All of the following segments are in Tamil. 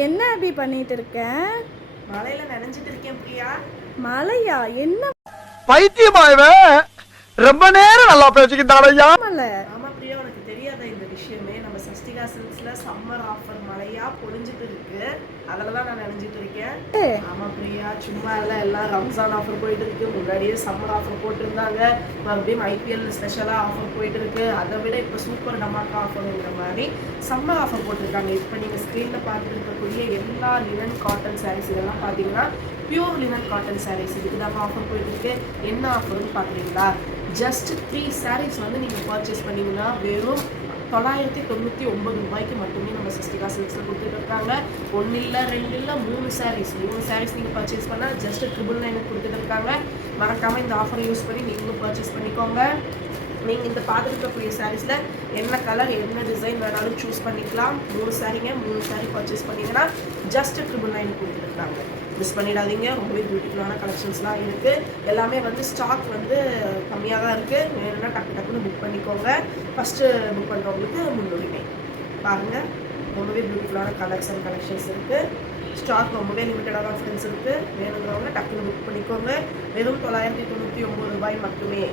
என்ன அபி பண்ணிட்டு இருக்க? மழையில நனைஞ்சிட்டு இருக்கேன் பிரியா. மழையா? என்ன பைத்தியமா இவன்? ரொம்ப நேரம் நல்லா பேசிக்கிட்டாரையா. மழை? ஆமா பிரியா, உனக்கு தெரியாத இந்த விஷயமே? நம்ம சஸ்திகா சில்க்ஸ்ல சம்மர் ஆஃபர் மழையா பொழிஞ்சிட்டு இருக்கு. அதுலதான் நான் நனைஞ்சிட்டு இருக்கேன். ஆமா பிரியா, சும்மா இல்ல, எல்லாம் ரம்ஜான் ஆஃபர் போயிட்டு இருக்கு. முன்னாடியே சம்மர் ஆஃபர் போட்டிருந்தாங்க, மறுபடியும் ஐபிஎல் ஸ்பெஷலா ஆஃபர் போயிட்டு இருக்கு. அதை விட இப்ப சூப்பர் டமாக்கா ஆஃபர்ங்கிற மாதிரி சம்மர் ஆஃபர் போட்டிருக்காங்க. இப்ப நீங்க ஸ்கிரீன்ல பார்த்துட்டு இருக்கக்கூடிய எல்லா லினன் காட்டன் சாரீஸ் இதெல்லாம் பாத்தீங்கன்னா பியூர் லினன் காட்டன் சாரீஸ். இதுக்கு தான் ஆஃபர் போயிட்டு இருக்கு. என்ன ஆஃபர்னு பாக்குறீங்களா? ஜஸ்ட் 3 சாரீஸ் வந்து நீங்க பர்ச்சேஸ் பண்ணீங்கன்னா வெறும் 999 ரூபாய்க்கு மட்டுமே நம்ம சஸ்திகா சில்க்ஸ்ல கொடுத்துட்டு இருக்காங்க. 1 இல்ல 2 இல்ல 3 சாரீஸ் நீங்க பர்ச்சேஸ் பண்ணா ஜஸ்ட் 999 கொடுத்துட்டு இருக்காங்க. மறக்காம இந்த ஆஃபரை யூஸ் பண்ணி நீங்களும் பர்ச்சேஸ் பண்ணிக்கோங்க. நீங்கள் இந்த பார்த்துருக்கக்கூடிய சாரீஸில் என்ன கலர் என்ன டிசைன் வேணாலும் சூஸ் பண்ணிக்கலாம். 3 சாரீ பர்ச்சேஸ் பண்ணிங்கன்னா ஜஸ்ட் 999 கொடுத்துருக்காங்க. மிஸ் பண்ணிடாதீங்க. ரொம்பவே பியூட்டிஃபுல்லான கலெக்ஷன்ஸ்லாம் இருக்குது. எல்லாமே வந்து ஸ்டாக் வந்து கம்மியாக தான் இருக்குது. வேணும்னா டக்குன்னு புக் பண்ணிக்கோங்க. ஃபஸ்ட்டு புக் பண்ணுறவங்களுக்கு முன்னுரிமை. பாருங்கள், ரொம்பவே பியூட்டிஃபுல்லான கலெக்ஷன்ஸ் இருக்குது. ஸ்டாக் ரொம்பவே லிமிட்டடாக தான் ஃப்ரெண்ட்ஸ் இருக்குது. வேணுங்கிறவங்க டக்குன்னு புக் பண்ணிக்கோங்க. வெறும் 999 ரூபாய் மட்டுமே.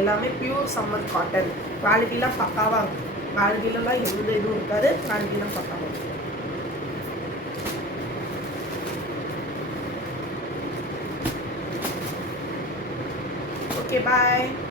எல்லாமே பியூர் சம்மர் காட்டன். குவாலிட்டிலாம் பக்காவாக இருக்கும். குவாலிட்டிலலாம் எந்த இதுவும் இருக்காது. குவாலிட்டிலாம் பக்காவாக இருக்கும். Okay, bye.